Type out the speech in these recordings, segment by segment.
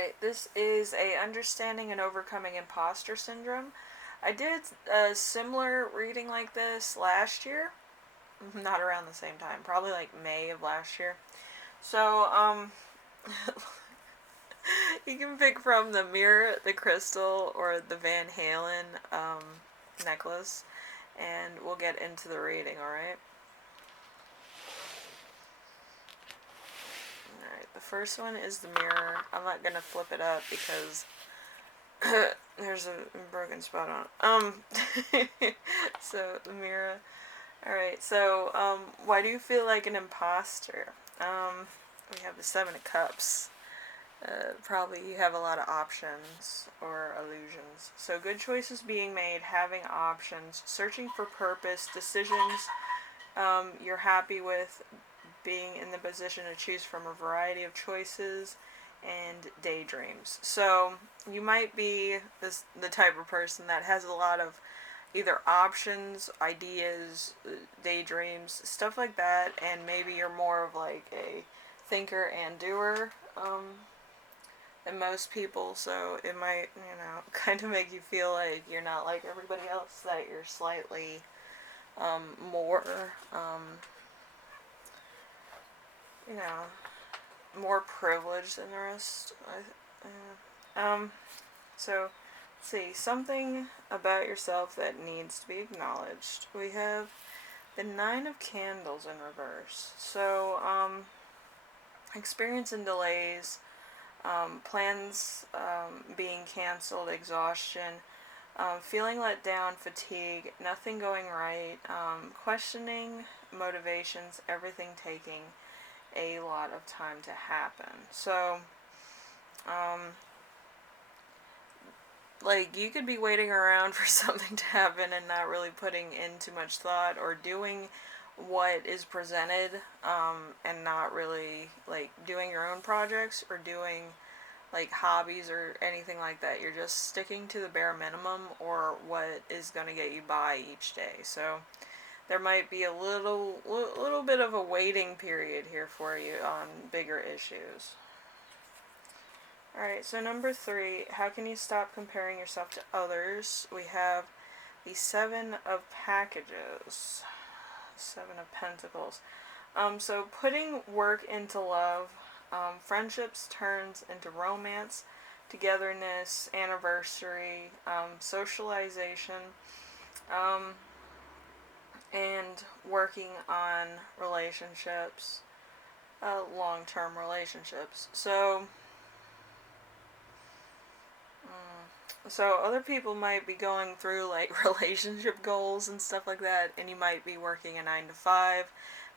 Alright, this is a Understanding and Overcoming Imposter Syndrome. I did a similar reading like this last year. Not around the same time, probably like May of last year. So, you can pick from the mirror, the crystal, or the Van Halen necklace, and we'll get into the reading, alright? Alright, the first one is the mirror. I'm not gonna flip it up because there's a broken spot on it. So, the mirror. Alright, so, why do you feel like an imposter? We have the Seven of Cups. Probably you have a lot of options or illusions. So, good choices being made, having options, searching for purpose, decisions you're happy with, being in the position to choose from a variety of choices, and daydreams. So, you might be the type of person that has a lot of either options, ideas, daydreams, stuff like that, and maybe you're more of like a thinker and doer than most people, so it might, kind of make you feel like you're not like everybody else, that you're slightly more, you know, more privileged than the rest. So, let's see, something about yourself that needs to be acknowledged. We have the Nine of Candles in reverse. So, experiencing delays, plans being canceled, exhaustion, feeling let down, fatigue, nothing going right, questioning motivations, everything taking a lot of time to happen. So, like, you could be waiting around for something to happen and not really putting in too much thought, or doing what is presented, and not really, like, doing your own projects or doing, like, hobbies or anything like that. You're just sticking to the bare minimum or what is going to get you by each day. So, there might be a little bit of a waiting period here for you on bigger issues. Alright, so number 3, how can you stop comparing yourself to others? We have the Seven of Packages, Seven of Pentacles. So putting work into love, friendships turns into romance, togetherness, anniversary, socialization, and working on relationships, long-term relationships. So other people might be going through like relationship goals and stuff like that, and you might be working a 9 to 5,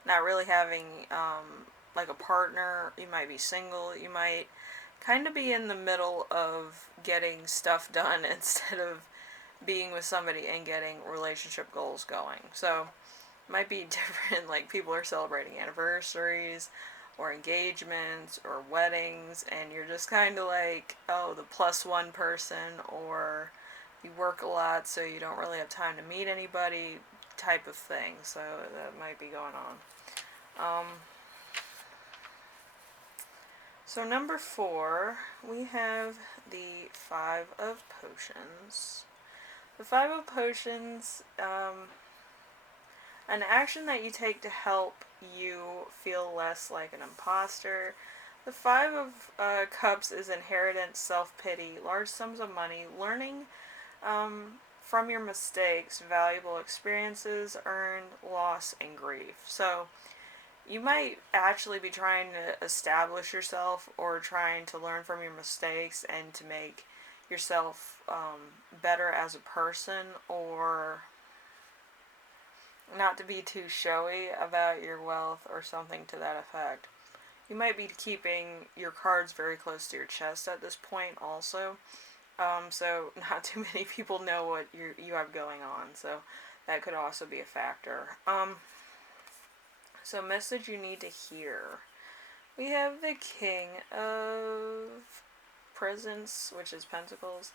not really having like a partner. You might be single. You might kind of be in the middle of getting stuff done instead of being with somebody and getting relationship goals going. So it might be different, like people are celebrating anniversaries or engagements or weddings, and you're just kind of like, oh, the plus one person, or you work a lot so you don't really have time to meet anybody type of thing. So that might be going on. So number 4, we have the Five of Potions. The Five of Potions, an action that you take to help you feel less like an imposter. The Five of Cups is inheritance, self-pity, large sums of money, learning from your mistakes, valuable experiences, earned, loss, and grief. So, you might actually be trying to establish yourself or trying to learn from your mistakes and to make yourself better as a person, or not to be too showy about your wealth or something to that effect. You might be keeping your cards very close to your chest at this point also. So not too many people know what you have going on. So that could also be a factor. So message you need to hear. We have the King of Presents, which is Pentacles.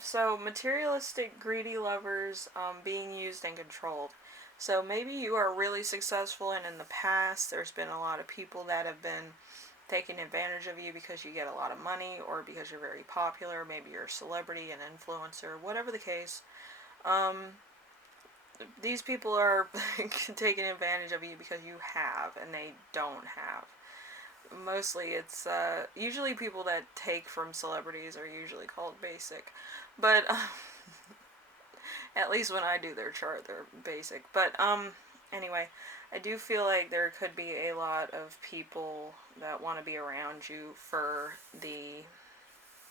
So materialistic, greedy lovers, being used and controlled. So maybe you are really successful, and in the past there's been a lot of people that have been taking advantage of you because you get a lot of money or because you're very popular. Maybe you're a celebrity, an influencer, whatever the case. These people are taking advantage of you because you have and they don't have. Mostly it's usually people that take from celebrities are usually called basic. But at least when I do their chart, they're basic. But anyway, I do feel like there could be a lot of people that want to be around you for the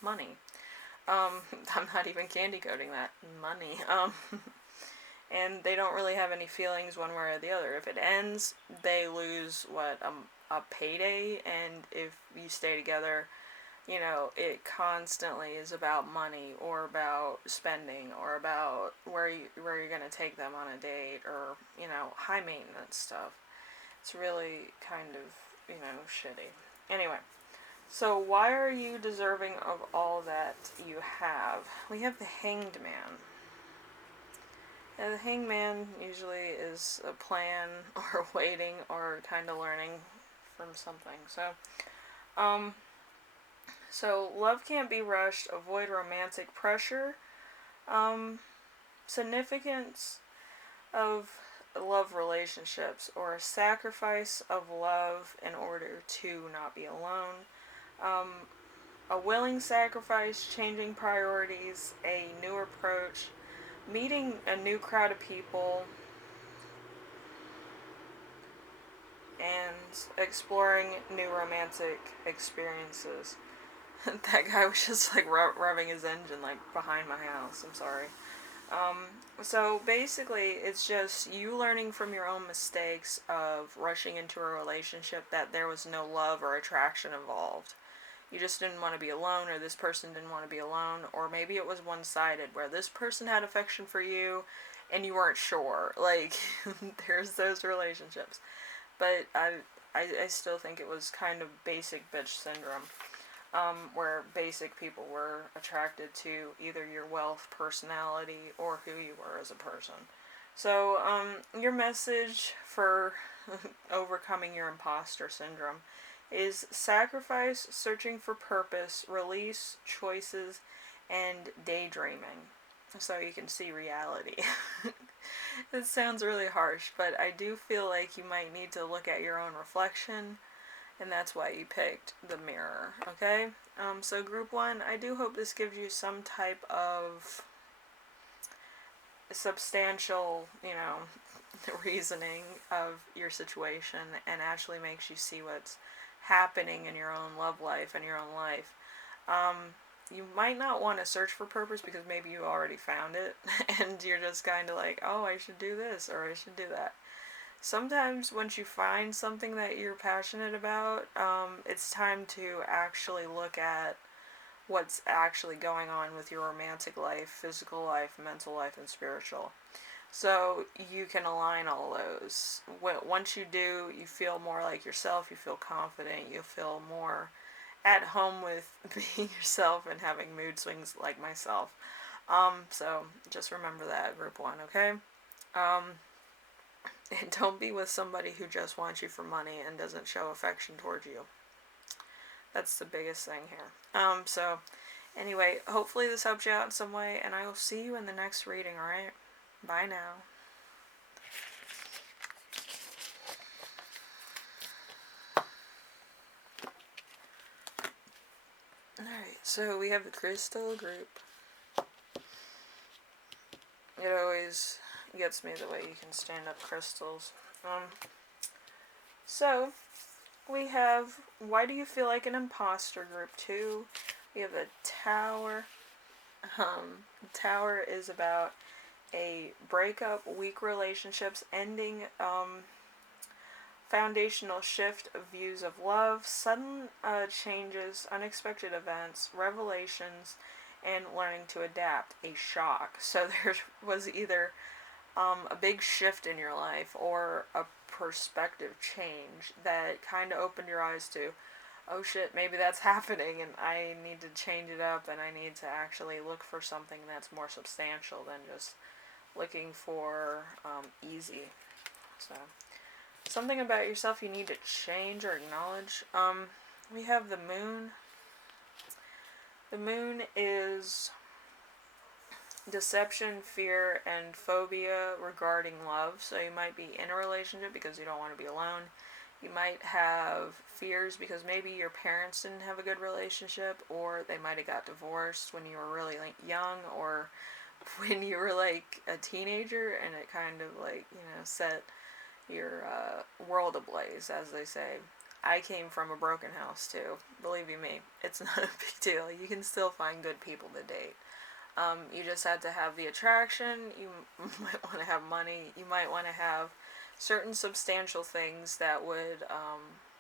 money. I'm not even candy coating that money. And they don't really have any feelings one way or the other. If it ends, they lose a payday, and if you stay together, you know, it constantly is about money or about spending or about where you're gonna take them on a date, or you know, high maintenance stuff. It's really kind of, you know, shitty. Anyway, so why are you deserving of all that you have? We have the Hanged Man. And the Hangman usually is a plan or waiting or kind of learning from something. So love can't be rushed. Avoid romantic pressure. Significance of love relationships, or a sacrifice of love in order to not be alone. A willing sacrifice, changing priorities, a new approach, meeting a new crowd of people, and exploring new romantic experiences. That guy was just like revving his engine like behind my house. I'm sorry. So basically, it's just you learning from your own mistakes of rushing into a relationship that there was no love or attraction involved. You just didn't want to be alone, or this person didn't want to be alone, or maybe it was one-sided where this person had affection for you and you weren't sure. Like, there's those relationships. But I still think it was kind of basic bitch syndrome, where basic people were attracted to either your wealth, personality, or who you were as a person. So, your message for overcoming your imposter syndrome is sacrifice, searching for purpose, release, choices, and daydreaming. So you can see reality. It sounds really harsh, but I do feel like you might need to look at your own reflection, and that's why you picked the mirror, okay? So group 1, I do hope this gives you some type of substantial, you know, reasoning of your situation and actually makes you see what's happening in your own love life and your own life. You might not want to search for purpose because maybe you already found it and you're just kind of like, oh, I should do this or I should do that. Sometimes once you find something that you're passionate about, it's time to actually look at what's actually going on with your romantic life, physical life, mental life, and spiritual. So you can align all those. Once you do, you feel more like yourself, you feel confident, you feel more at home with being yourself and having mood swings like myself. So just remember that, group 1, okay? And don't be with somebody who just wants you for money and doesn't show affection towards you. That's the biggest thing here. So anyway, hopefully this helped you out in some way, and I will see you in the next reading, alright? Bye now. Alright, so we have the crystal group. It always gets me the way you can stand up crystals. So we have, why do you feel like an imposter, group 2. We have a tower. Tower is about a breakup, weak relationships, ending, foundational shift of views of love, sudden changes, unexpected events, revelations, and learning to adapt, a shock. So there was either a big shift in your life or a perspective change that kind of opened your eyes to, oh shit, maybe that's happening and I need to change it up and I need to actually look for something that's more substantial than just looking for easy. So something about yourself you need to change or acknowledge. We have the moon. The moon is deception, fear, and phobia regarding love. So you might be in a relationship because you don't want to be alone. You might have fears because maybe your parents didn't have a good relationship, or they might have got divorced when you were really young, or when you were like a teenager, and it kind of like, set your world ablaze, as they say. I came from a broken house too. Believe you me, it's not a big deal. You can still find good people to date. You just had to have the attraction. You might want to have money. You might want to have certain substantial things that would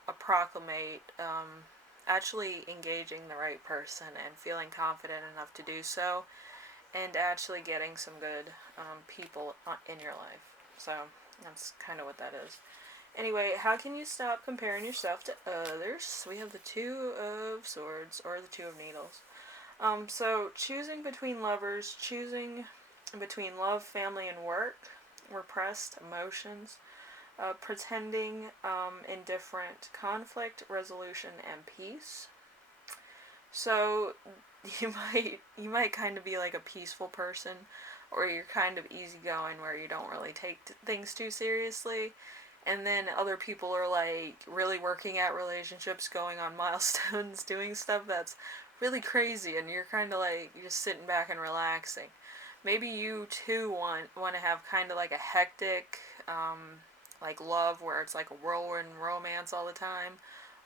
approximate actually engaging the right person and feeling confident enough to do so, and actually getting some good people in your life. So that's kind of what that is. Anyway, how can you stop comparing yourself to others? We have the Two of Swords, or the Two of Needles. So choosing between lovers, choosing between love, family, and work, repressed emotions, pretending, indifferent, conflict, resolution, and peace. So you might kind of be like a peaceful person, or you're kind of easygoing where you don't really take things too seriously. And then other people are like really working at relationships, going on milestones, doing stuff that's really crazy, and you're kind of like, you're just sitting back and relaxing. Maybe you too want to have kind of like a hectic, like love, where it's like a whirlwind romance all the time,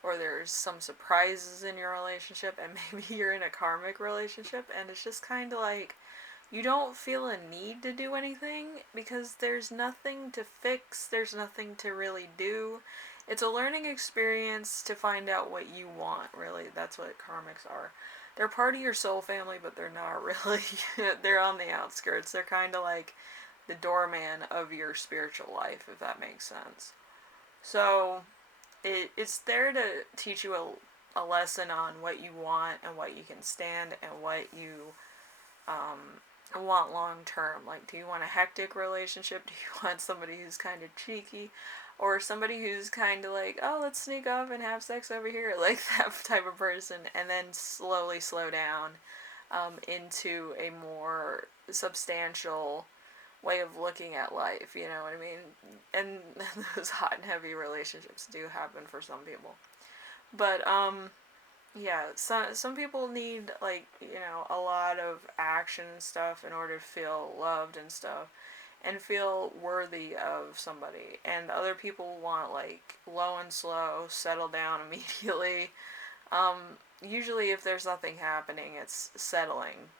or there's some surprises in your relationship, and maybe you're in a karmic relationship, and it's just kind of like you don't feel a need to do anything because there's nothing to fix, there's nothing to really do. It's a learning experience to find out what you want, really. That's what karmics are. They're part of your soul family, but they're not really. They're on the outskirts. They're kind of like the doorman of your spiritual life, if that makes sense. So it's there to teach you a lesson on what you want and what you can stand and what you want long term. Like, do you want a hectic relationship? Do you want somebody who's kind of cheeky? Or somebody who's kind of like, oh, let's sneak off and have sex over here? Like that type of person. And then slowly slow down into a more substantial way of looking at life, you know what I mean? And those hot and heavy relationships do happen for some people. But yeah, some people need, like, a lot of action and stuff in order to feel loved and stuff and feel worthy of somebody. And other people want like low and slow, settle down immediately. Usually if there's nothing happening, it's settling.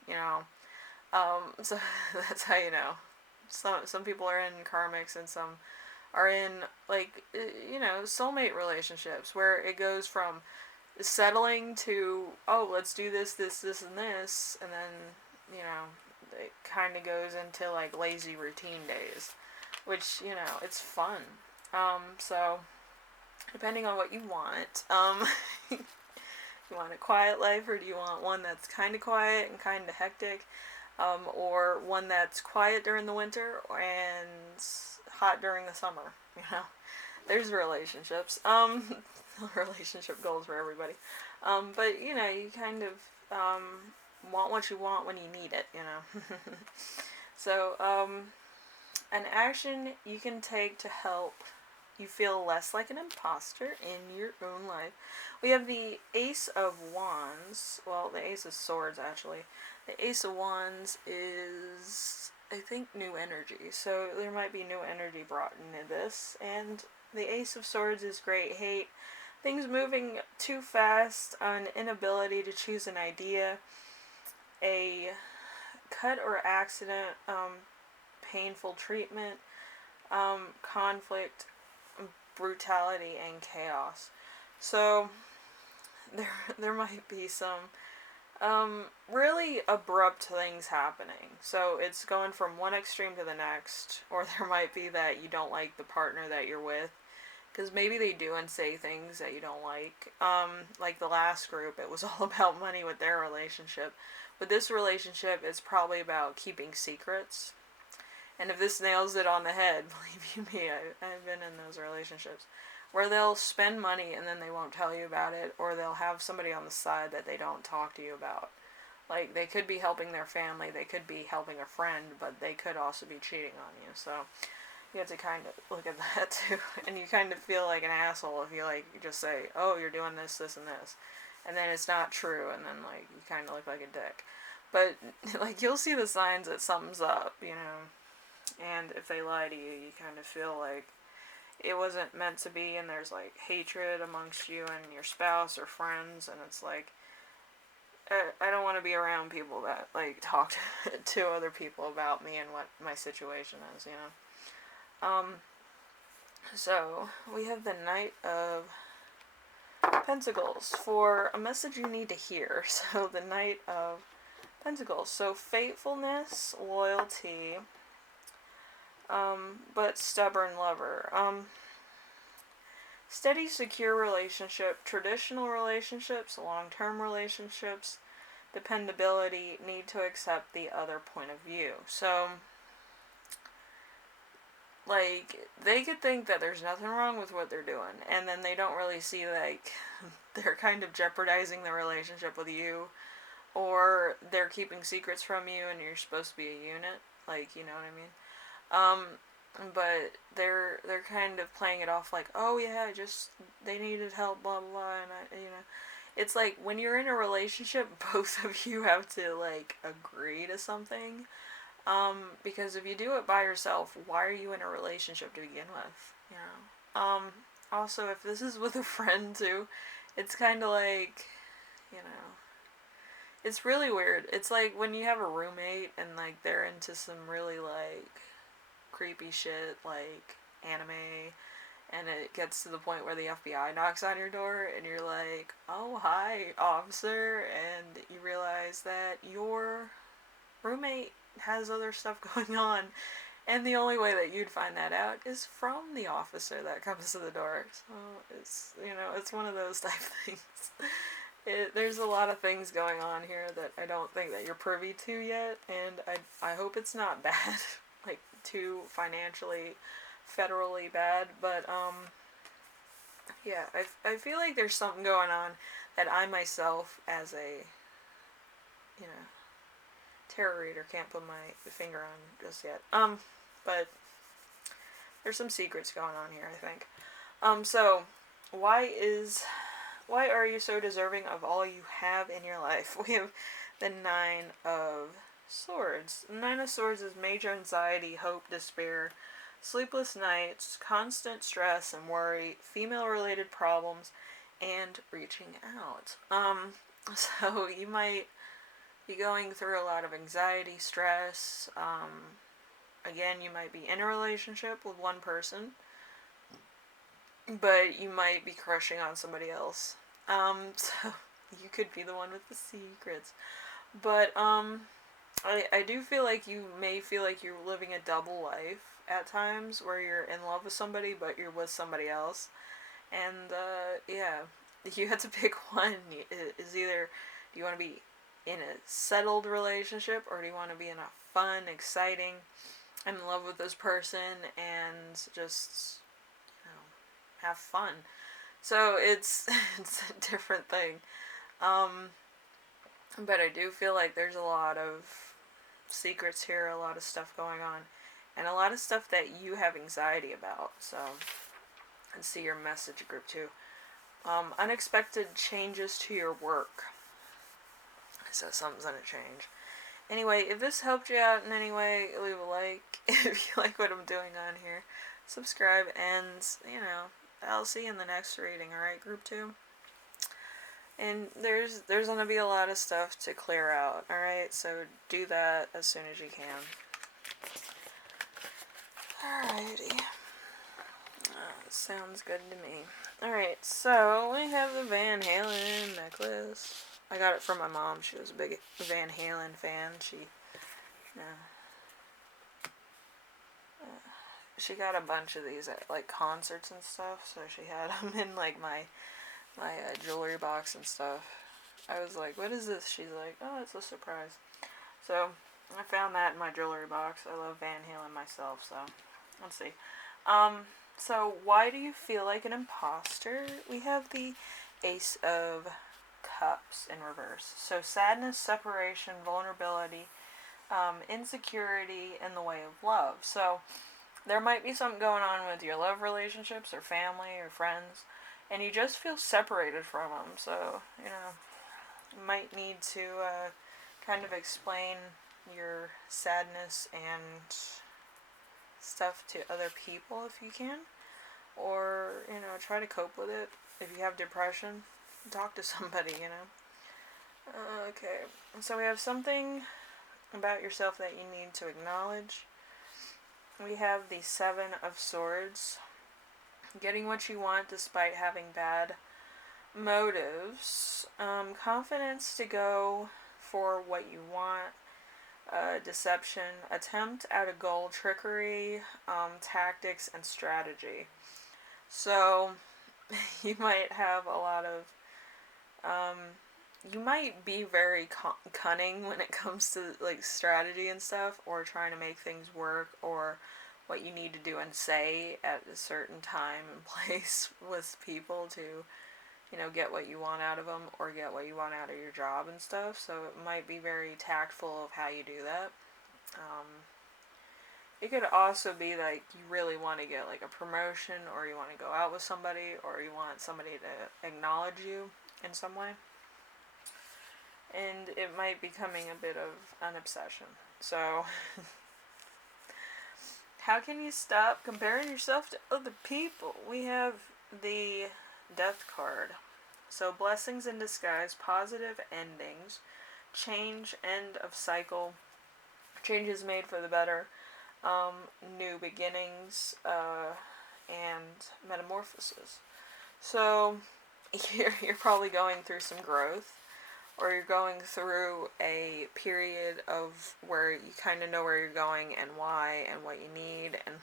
So that's how you know. Some people are in karmics, and some are in, like, soulmate relationships where it goes from settling to, oh, let's do this, and this, and then, it kind of goes into, like, lazy routine days, which, it's fun. So, depending on what you want, you want a quiet life, or do you want one that's kind of quiet and kind of hectic, or one that's quiet during the winter and hot during the summer, There's relationships. Relationship goals for everybody. But, you kind of want what you want when you need it. So, an action you can take to help you feel less like an imposter in your own life. We have the Ace of Wands. Well, the Ace of Swords, actually. The Ace of Wands is, I think, new energy. So there might be new energy brought into this. And the Ace of Swords is great hate. Things moving too fast, an inability to choose an idea, a cut or accident, painful treatment, conflict, brutality, and chaos. So there might be some really abrupt things happening. So it's going from one extreme to the next, or there might be that you don't like the partner that you're with, because maybe they do and say things that you don't like. Like the last group, it was all about money with their relationship. But this relationship is probably about keeping secrets. And if this nails it on the head, believe you me, I've been in those relationships. where they'll spend money and then they won't tell you about it, or they'll have somebody on the side that they don't talk to you about. Like, they could be helping their family, they could be helping a friend, but they could also be cheating on you. So you have to kind of look at that too. And you kind of feel like an asshole if you, like, you just say, oh, you're doing this, this, and this. And then it's not true, and then, like, you kind of look like a dick. But, like, you'll see the signs that something's up, you know. And if they lie to you, you kind of feel like it wasn't meant to be, and there's, like, hatred amongst you and your spouse or friends, and it's like, I don't want to be around people that, like, talk to other people about me and what my situation is, you know. So, we have the Knight of Pentacles for a message you need to hear. So, the Knight of Pentacles. So, faithfulness, loyalty, but stubborn lover. Steady, secure relationship, traditional relationships, long-term relationships, dependability, need to accept the other point of view. So, like, they could think that there's nothing wrong with what they're doing, and then they don't really see, like, they're kind of jeopardizing the relationship with you, or they're keeping secrets from you and you're supposed to be a unit, like, you know what I mean? But they're kind of playing it off like, oh yeah, just, they needed help, blah, blah, blah, and you know. It's like, when you're in a relationship, both of you have to, like, agree to something. Because if you do it by yourself, why are you in a relationship to begin with? You know? Also, if this is with a friend, too, it's kind of like, you know, it's really weird. It's like when you have a roommate and, like, they're into some really, like, creepy shit, like anime, and it gets to the point where the FBI knocks on your door and you're like, oh, hi, officer, and you realize that your roommate has other stuff going on, and the only way that you'd find that out is from the officer that comes to the door. So it's, you know, it's one of those type of things. There's a lot of things going on here that I don't think that you're privy to yet, and I hope it's not bad. Like, too financially, federally bad, but, yeah, I feel like there's something going on that I myself, as a, you know, tarot reader, can't put my finger on just yet, but there's some secrets going on here, I think. So, why are you so deserving of all you have in your life? We have the Nine of Swords. The Nine of Swords is major anxiety, hope, despair, sleepless nights, constant stress and worry, female-related problems, and reaching out. So you might be going through a lot of anxiety, stress. Again, you might be in a relationship with one person, but you might be crushing on somebody else. So you could be the one with the secrets. But, I do feel like you may feel like you're living a double life at times, where you're in love with somebody, but you're with somebody else. And, yeah, you have to pick one. Is either, do you want to be in a settled relationship, or do you want to be in a fun, exciting, I'm in love with this person, and just, you know, have fun. So it's a different thing. But I do feel like there's a lot of secrets here, a lot of stuff going on, and a lot of stuff that you have anxiety about. So, let's see your message group too. Unexpected changes to your work. So something's gonna change. Anyway, if this helped you out in any way, leave a like. If you like what I'm doing on here, subscribe, and, you know, I'll see you in the next reading, alright, group 2? And there's gonna be a lot of stuff to clear out, alright? So do that as soon as you can. Alrighty. Sounds good to me. Alright, so we have the Van Halen necklace. I got it from my mom. She was a big Van Halen fan. She got a bunch of these at, like, concerts and stuff, so she had them in, like, my jewelry box and stuff. I was like, what is this? She's like, oh, it's a surprise. So, I found that in my jewelry box. I love Van Halen myself, so, let's see. So why do you feel like an imposter? We have the Ace of Cups in reverse. So sadness, separation, vulnerability, insecurity in the way of love. So there might be something going on with your love relationships or family or friends, and you just feel separated from them. So, you might need to kind of explain your sadness and stuff to other people if you can, or try to cope with it. If you have depression, talk to somebody. Okay, so we have something about yourself that you need to acknowledge. We have the Seven of Swords, getting what you want despite having bad motives, confidence to go for what you want, deception, attempt at a goal, trickery, tactics, and strategy. So, you might have a lot of, you might be very cunning when it comes to, like, strategy and stuff, or trying to make things work, or what you need to do and say at a certain time and place with people to, get what you want out of them, or get what you want out of your job and stuff. So it might be very tactful of how you do that. It could also be like you really want to get like a promotion, or you want to go out with somebody, or you want somebody to acknowledge you in some way. And it might be becoming a bit of an obsession. So, how can you stop comparing yourself to other people? We have the Death card. So, blessings in disguise, positive endings, change, end of cycle, changes made for the better, new beginnings, and metamorphosis. So, you're probably going through some growth, or you're going through a period of where you kind of know where you're going and why and what you need and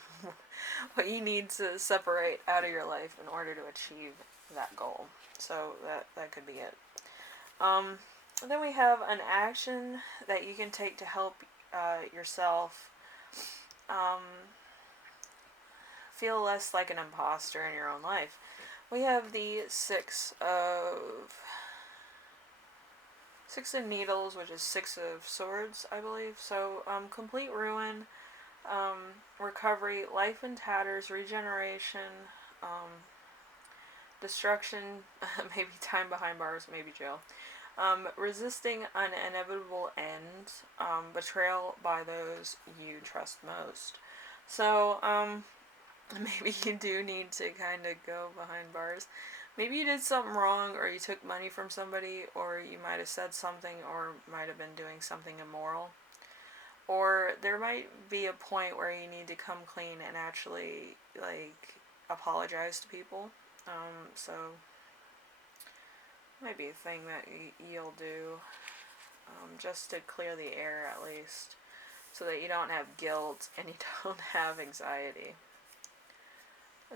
what you need to separate out of your life in order to achieve that goal. So that could be it. Then we have an action that you can take to help yourself feel less like an imposter in your own life. We have the Six of Needles, which is Six of Swords, I believe. So, complete ruin, recovery, life in tatters, regeneration, destruction, maybe time behind bars, maybe jail. Resisting an inevitable end, betrayal by those you trust most. So, maybe you do need to kind of go behind bars. Maybe you did something wrong, or you took money from somebody, or you might have said something, or might have been doing something immoral. Or there might be a point where you need to come clean and actually, like, apologize to people. So, might be a thing that you'll do, just to clear the air at least, so that you don't have guilt and you don't have anxiety.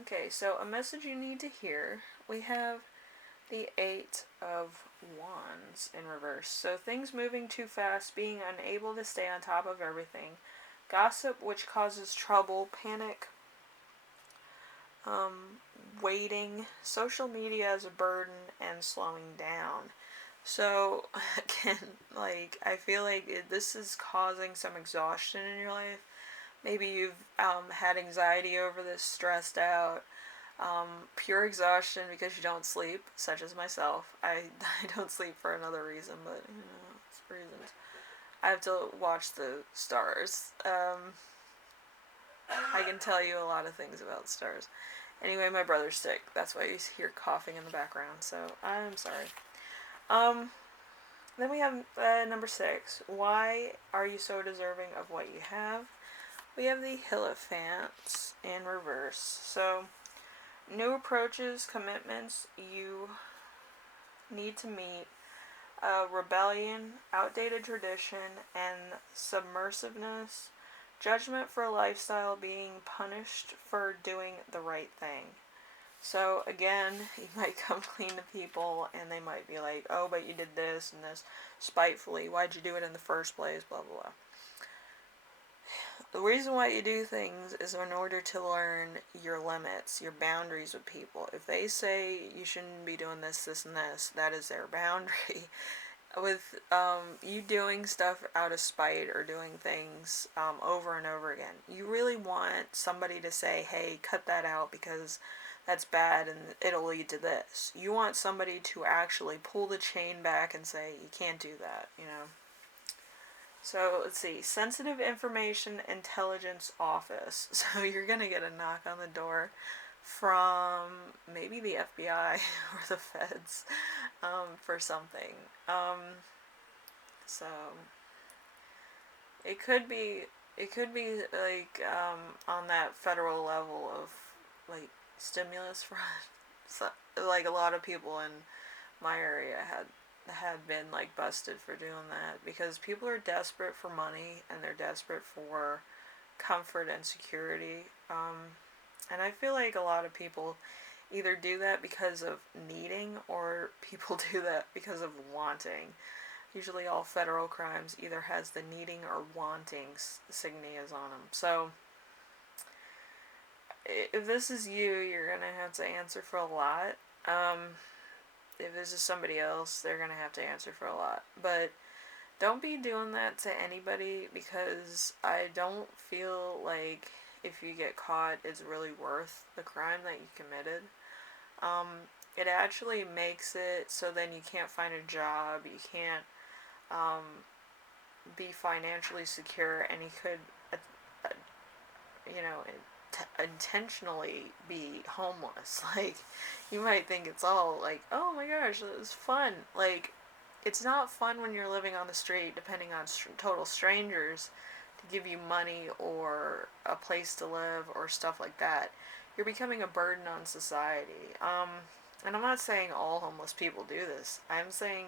Okay, so a message you need to hear. We have the Eight of Wands in reverse. So things moving too fast, being unable to stay on top of everything, gossip which causes trouble, panic, waiting, social media as a burden, and slowing down. So, again, like, I feel like this is causing some exhaustion in your life. Maybe you've had anxiety over this, stressed out, pure exhaustion because you don't sleep, such as myself. I don't sleep for another reason, but, it's reasons. I have to watch the stars. I can tell you a lot of things about stars. Anyway, my brother's sick. That's why you hear coughing in the background, so I'm sorry. Then we have number 6. Why are you so deserving of what you have? We have the Hierophant in reverse. So, new approaches, commitments you need to meet, rebellion, outdated tradition, and submersiveness, judgment for a lifestyle, being punished for doing the right thing. So, again, you might come clean to people, and they might be like, oh, but you did this and this spitefully. Why'd you do it in the first place? Blah, blah, The reason why you do things is in order to learn your limits, your boundaries with people. If they say you shouldn't be doing this, this, and this, that is their boundary. With you doing stuff out of spite or doing things over and over again, you really want somebody to say, hey, cut that out because that's bad and it'll lead to this. You want somebody to actually pull the chain back and say, you can't do that, you know. So let's see, Sensitive Information Intelligence Office. So you're going to get a knock on the door from maybe the FBI or the feds for something. So it could be like on that federal level of like stimulus fraud. So, like a lot of people in my area had been like busted for doing that because people are desperate for money and they're desperate for comfort and security. And I feel like a lot of people either do that because of needing or people do that because of wanting. Usually all federal crimes either has the needing or wanting signias on them. So if this is you, you're going to have to answer for a lot. If this is somebody else, they're going to have to answer for a lot. But don't be doing that to anybody because I don't feel like if you get caught, it's really worth the crime that you committed. It actually makes it so then you can't find a job, you can't be financially secure, and you could, you know, intentionally be homeless. Like, you might think it's all like, oh my gosh, it's fun. Like, it's not fun when you're living on the street, depending on total strangers, to give you money or a place to live or stuff like that. You're becoming a burden on society. And I'm not saying all homeless people do this. I'm saying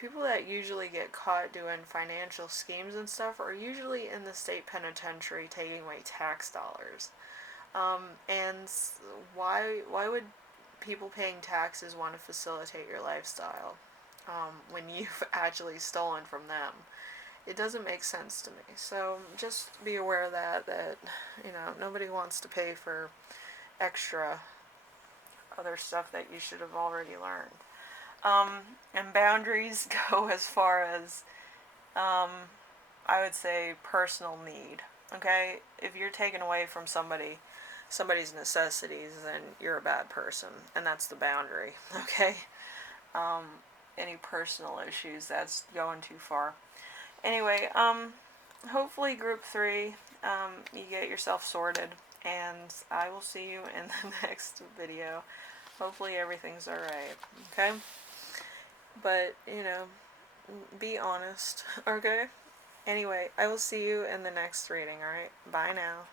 people that usually get caught doing financial schemes and stuff are usually in the state penitentiary taking away tax dollars. And why would people paying taxes want to facilitate your lifestyle when you've actually stolen from them? It doesn't make sense to me. So just be aware of that you know, nobody wants to pay for extra other stuff that you should have already learned. And boundaries go as far as, I would say, personal need. Okay? If you're taken away from somebody's necessities, then you're a bad person. And that's the boundary. Okay? Any personal issues, that's going too far. Anyway, hopefully group 3, you get yourself sorted. And I will see you in the next video. Hopefully everything's alright. Okay? But, you know, be honest. Okay? Anyway, I will see you in the next reading, alright? Bye now.